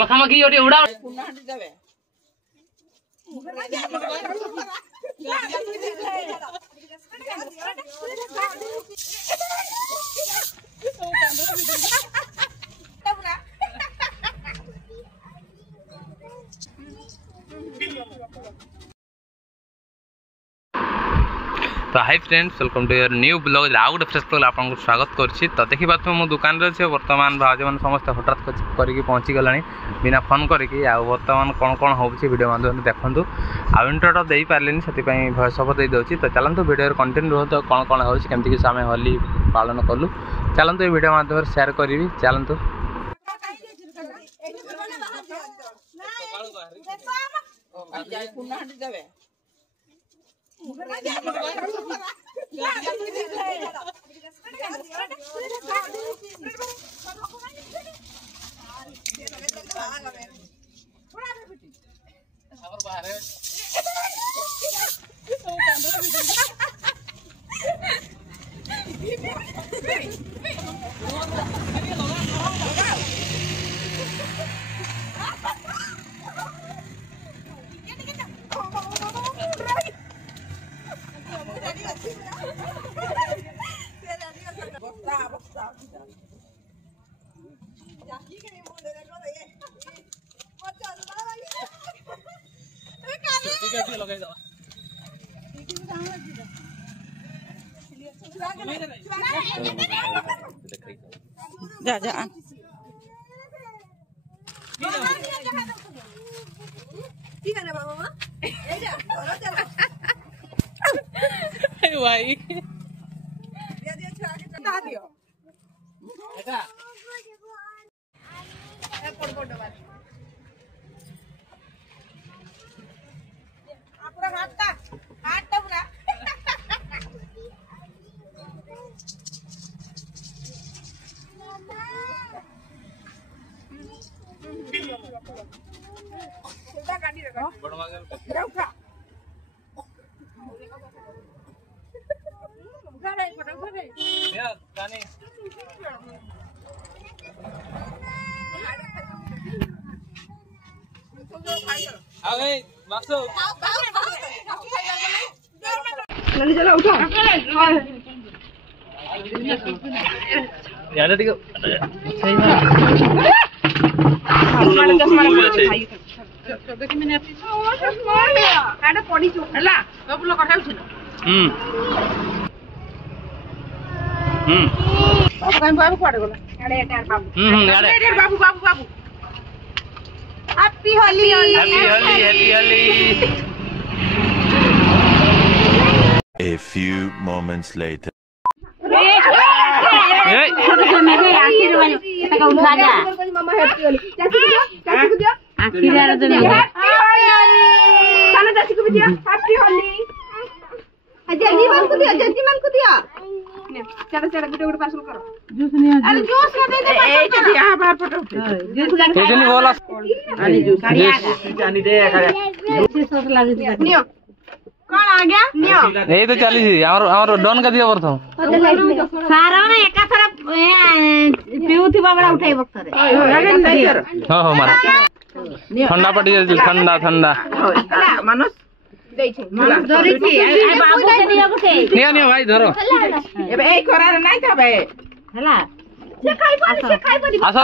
मखामखी उड़ा तो hi friends welcome to your new blog आउ गोटे फ्रेश ब्लॉग आपको स्वागत करुँची। तो देखी पार्थ मो दुकान अच्छे बर्तमान भाज मैंने समस्त हठात करके पहुँची गला बिना फोन करके बर्तमान कौन कौन होची वीडियो माध्यम देखूँ आ इंट्रोटा दे पारे से भयस ओवर दे दूसरी। तो चलतु वीडियो कंटेन्ट रुहतु कौन कौन होमती किसी आम होली पालन कलु चलतु ये वीडियो माध्यम शेयर करी चलतु। जा जा भाई happy Holi happy Holi happy Holi. A few moments later. कौन आ गया नियो यही तो चली थी और डन का दिया प्रथम सारा ना एका थरा पिउथि बाबड़ा उठाई बक्तरे हां हां मारा ठंडा पड़ी ठंडा ठंडा मानस देई छै मानस धरि छी ए बाबू के नियो गुटे नियो नियो भाई धरो एबे ए करार नै तबे हला से खाइ पड़ी आसा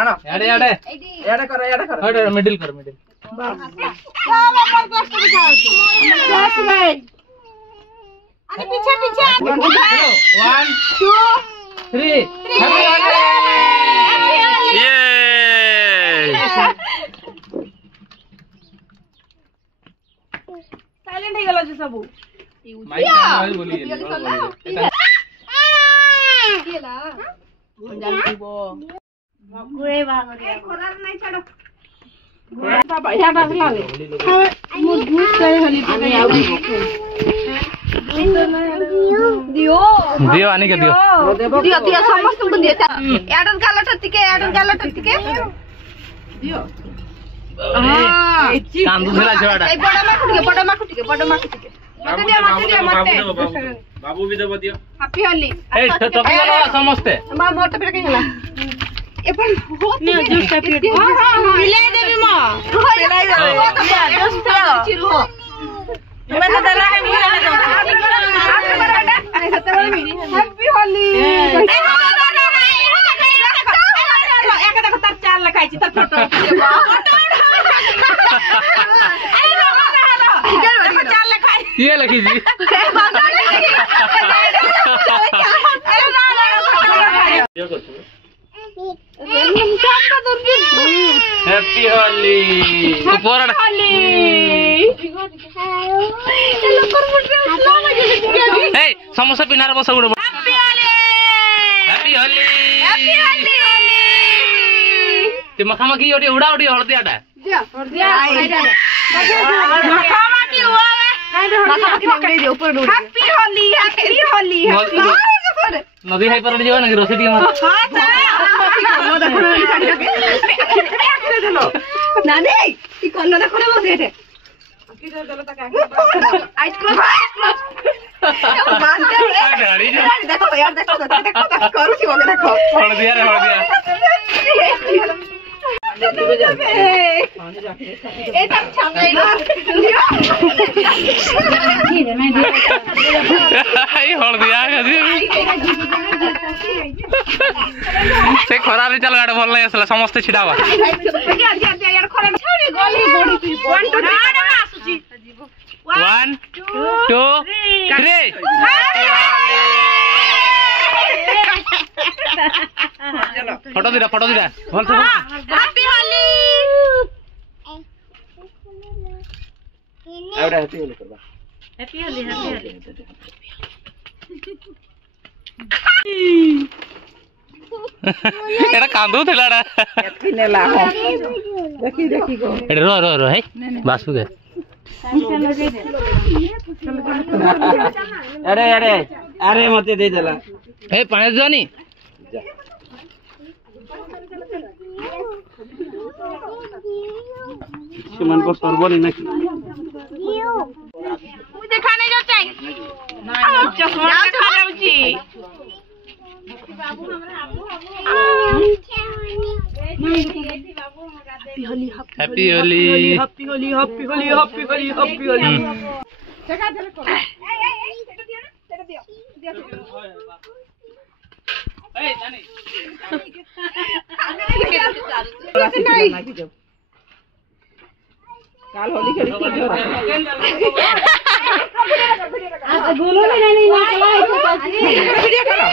आनो याडे याडे कर हट मिडिल कर मिडिल अरे पीछे पीछे 1 2 3 साइलेंट हो गेलो जे सब माइक बोली केला जान पीबो मकुरे भागरे खोरा नहीं छाड़ो बढ़िया बात लागे मो दूध करे होली पे दियो दियो आनी के दियो दियो दियो समस्त को दियो एडन गालट टिके दियो हां कांदू थला छवाडा ए बड़ा माखु टिके मते दियो बाबू भी देबो दियो हैप्पी होली ए टोपी वाला समस्ते मोर टोपी के होला ए पर ने जस्ट टोपी हां मिलाई देबी म मिलाई देबी जस्ट चिरू हो मैं तो दला है मुझे ना हैप्पी होली एक देखो तब चार लिखाई छी तब फोटो चार लिखाई ये लखी जी हैप्पी होली ऊपर ए समोसा पिनार बस गुड हैप्पी होली ते मखामखी ओडी उडा ओडी हळदियाटा मखामखी ऊपर हैप्पी होली नदी हाई पर जीवा ना रोसी टिके मार नानी ई कल्लो देखो ना बस एठे आइसक्रीम देखो यार देखो करू छी बोले देखो हळदिया ए सब छांगे हाय हळदिया गदी से खरा रे चल गाड भल नै असला समस्त छिडावा यार खरा छाड़ी गली बड़ी 1 2 3 आसुची 1 2 3 फोटो दिरा भल से हैप्पी होली आउरा हैप्पी होली करबा हैप्पी होली एटा कांदू थलाडा पिनेला हो देखी गो एटा रो है बासु के अरे मते दे देला ए पानी जानी मन को सरबो नहीं ना मुझे खाने जो चाहिए चश्मा खा जाउची हैप्पी होली जगह दे को ए जानी काल होली खेली बोलो भी नहीं वीडियो करो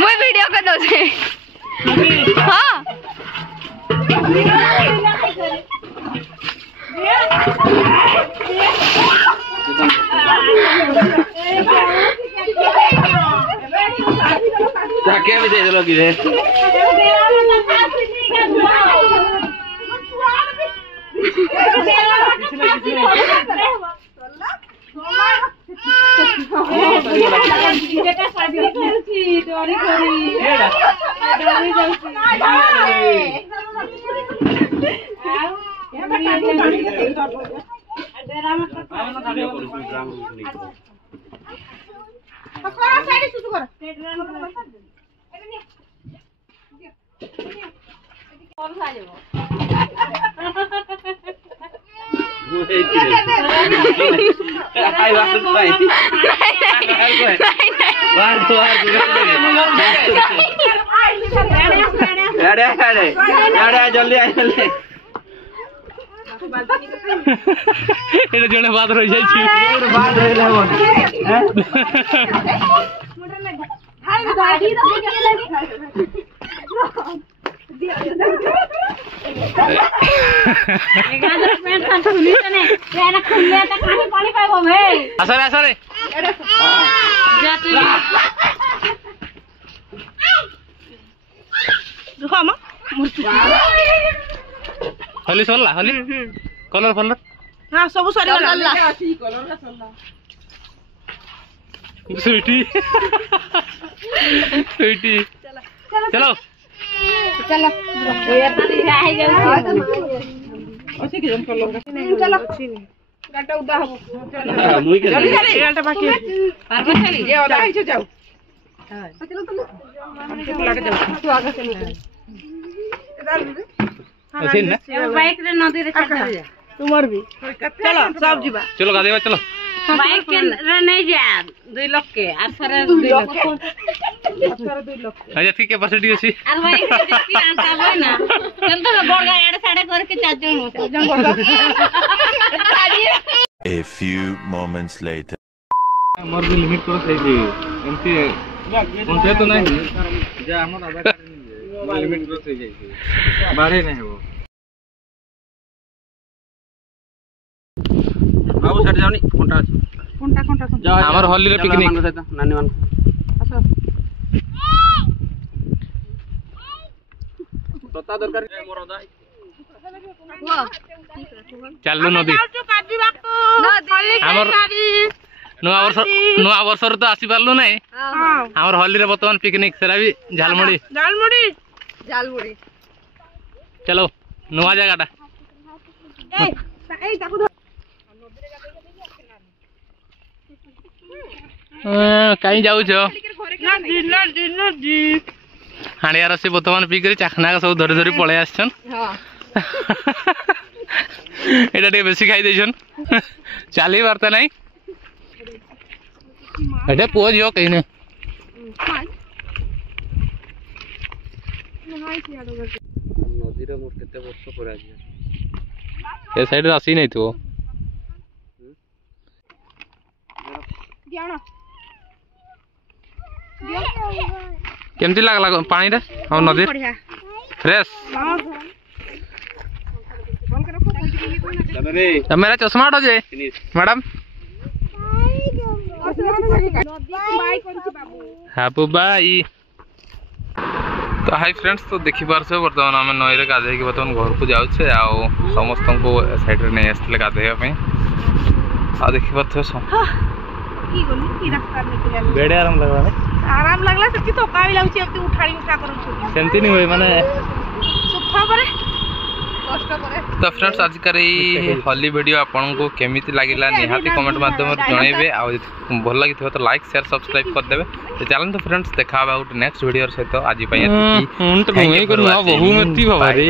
मैं वीडियो कर दो से हाँ क्या भी दे दो लोग इधर जल्दी এটা জনে বাদ রই যাইছি बात होइले हो আসরে আসরে হলি সরলা হলি কলর ফলর हाँ सब सरी गला সুইটি সুইটি চলো चलो चलो गाटा उदा हबो मुई के जल्दी जल्दी गाटा बाकी पारबो चली ये ओदा आइछे जाओ चलो तुम लागे जाओ तू आगे चली ऐसे ना बाइक रे नदी रे चल तुमर भी चलो सब जीवा चलो गादेवा चलो बाइक के रे नहीं जा 2 लाख के আর সারা 2 লাখ সারা 2 লাখ আজ ঠিক ক্যাপাসিটি আছে আর বাইক কি আনতা হয় না কিন্তু বড় গাড়ি আড়ে সাড়ে করকে 4 জন A few moments later. আমার যে লিমিট করে সেই এমতি কোনতে তো নাই যা আমার আধার কার্ড নিয়ে লিমিট করে সেই যাইছে বাড়ে নাই হবো बाबू साइड जाओनी कोनटा আছে কোনটা जाओ আমার হলিরে পিকনিক नानी मान আসো তোতা দরকার মোর দাই চালু নদী আমার নয়া বর্ষর তো আসি পারলু নাই আমার হলিরে বর্তমান পিকনিক সেটা বি ঝালমুড়ি ঝালমুড়ি চলো নয়া জায়গাটা এই তাকু কাই যাউছ নদী হাড়িয়ার সে বর্তমান পিকরি চাখনা সব ধরে ধরে পড়ে আসছন এটা টিকে বেশি খাই দিয়েছন চালি বার্তা নাই এটা পুଅ ଝିଅ କେହି ନାହିଁ ନଦୀରେ ମୋର କେତେ ବର୍ଷ ପରେ ଆଜି ଏ ସାଇଡରେ ଆସି ନାହିଁ ଥିବ କେମିତି ଲାଗଲା ପାଣିରେ ଆମ ନଦୀ ଫ୍ରେଶ मेरा चश्मा हटो जे मैडम हापू बाई तो हाई फ्रेंड्स तो देखी पार्छ बर्तमान आम नई रे गाधे बर्तमान घर को जाऊे आउ समस्त को साइड रे नहीं आसते गाधेवा आ देखी पार्थ बेड़े आराम लगला आराम लगला सेती थका भी लाउची एती उठाड़ी उठा करू सेमती नहीं होय माने सुखा करे तो फ्रेंड्स आज का हॉली वीडियो आपन को केमिति लागिला निहाती कमेंट माध्यम रे जणाइबे आ भल लागि तो लाइक शेयर सब्सक्राइब कर देबे तो चलन तो फ्रेंड्स देखा आउट नेक्स्ट वीडियो सहित आज पई एति बहु मती बाबा रे।